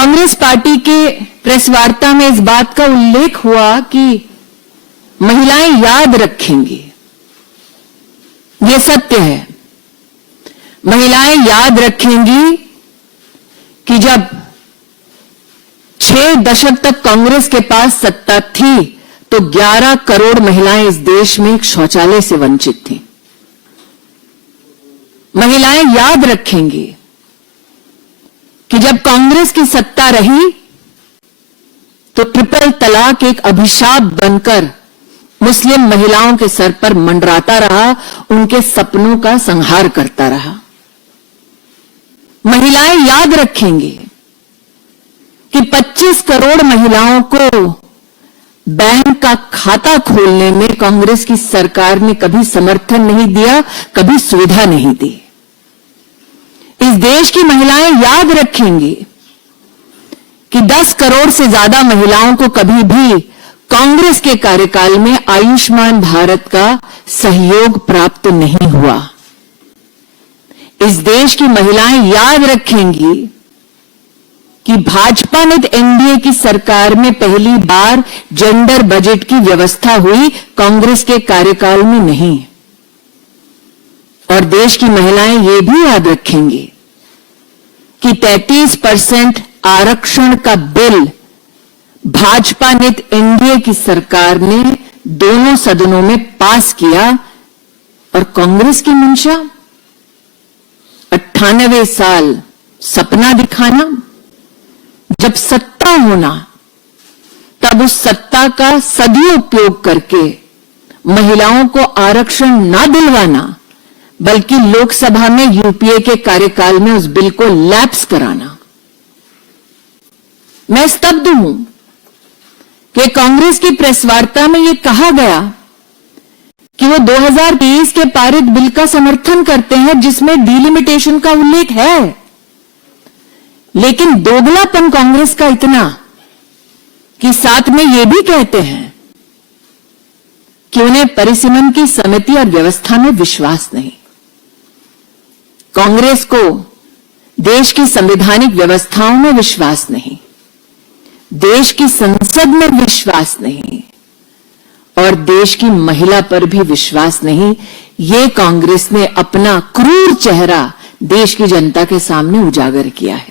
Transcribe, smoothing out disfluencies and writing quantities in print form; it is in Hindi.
कांग्रेस पार्टी के प्रेस वार्ता में इस बात का उल्लेख हुआ कि महिलाएं याद रखेंगी। ये सत्य है, महिलाएं याद रखेंगी कि जब 6 दशक तक कांग्रेस के पास सत्ता थी तो 11 करोड़ महिलाएं इस देश में एक शौचालय से वंचित थीं। महिलाएं याद रखेंगी कि जब कांग्रेस की सत्ता रही तो ट्रिपल तलाक एक अभिशाप बनकर मुस्लिम महिलाओं के सर पर मंडराता रहा, उनके सपनों का संहार करता रहा। महिलाएं याद रखेंगी कि 25 करोड़ महिलाओं को बैंक का खाता खोलने में कांग्रेस की सरकार ने कभी समर्थन नहीं दिया, कभी सुविधा नहीं दी। इस देश की महिलाएं याद रखेंगी कि 10 करोड़ से ज्यादा महिलाओं को कभी भी कांग्रेस के कार्यकाल में आयुष्मान भारत का सहयोग प्राप्त नहीं हुआ। इस देश की महिलाएं याद रखेंगी कि भाजपा ने एनडीए की सरकार में पहली बार जेंडर बजट की व्यवस्था हुई, कांग्रेस के कार्यकाल में नहीं। और देश की महिलाएं ये भी याद रखेंगी कि 33% आरक्षण का बिल भाजपा ने एनडीए की सरकार ने दोनों सदनों में पास किया और कांग्रेस की मंशा 98 साल सपना दिखाना, जब सत्ता होना तब उस सत्ता का सदुपयोग करके महिलाओं को आरक्षण ना दिलवाना, बल्कि लोकसभा में यूपीए के कार्यकाल में उस बिल को लैप्स कराना। मैं स्तब्ध हूं कि कांग्रेस की प्रेस वार्ता में यह कहा गया कि वो 2023 के पारित बिल का समर्थन करते हैं जिसमें डिलिमिटेशन का उल्लेख है, लेकिन दोगलापन कांग्रेस का इतना कि साथ में यह भी कहते हैं कि उन्हें परिसीमन की समिति और व्यवस्था में विश्वास नहीं। कांग्रेस को देश की संवैधानिक व्यवस्थाओं में विश्वास नहीं, देश की संसद में विश्वास नहीं और देश की महिला पर भी विश्वास नहीं। ये कांग्रेस ने अपना क्रूर चेहरा देश की जनता के सामने उजागर किया है।